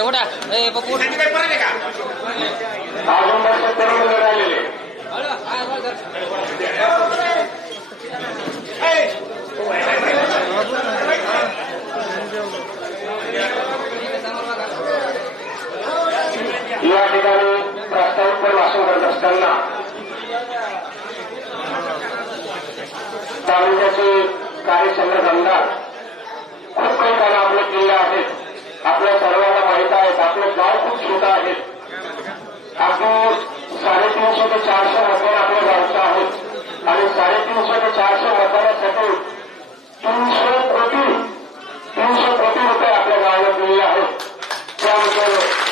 उठा. ए ए, या ठिकाणी प्रास्ताविक भाषण करत असताना तालुक्याचे कार्यसंघ आमदार खूप काही कामं आपले किल्ले आहेत आपल्या सर्वांना माहीत आहेत आपले गाव खूप छोटं आहे अगदी साडेतीनशे ते चारशे मतदान आपल्या गावचा आहेत आणि साडेतीनशे ते चारशे मतदानासाठी तीनशे कोटी तीनशे कोटी रुपये आपल्या गावाला दिलेले आहेत. त्यानुसार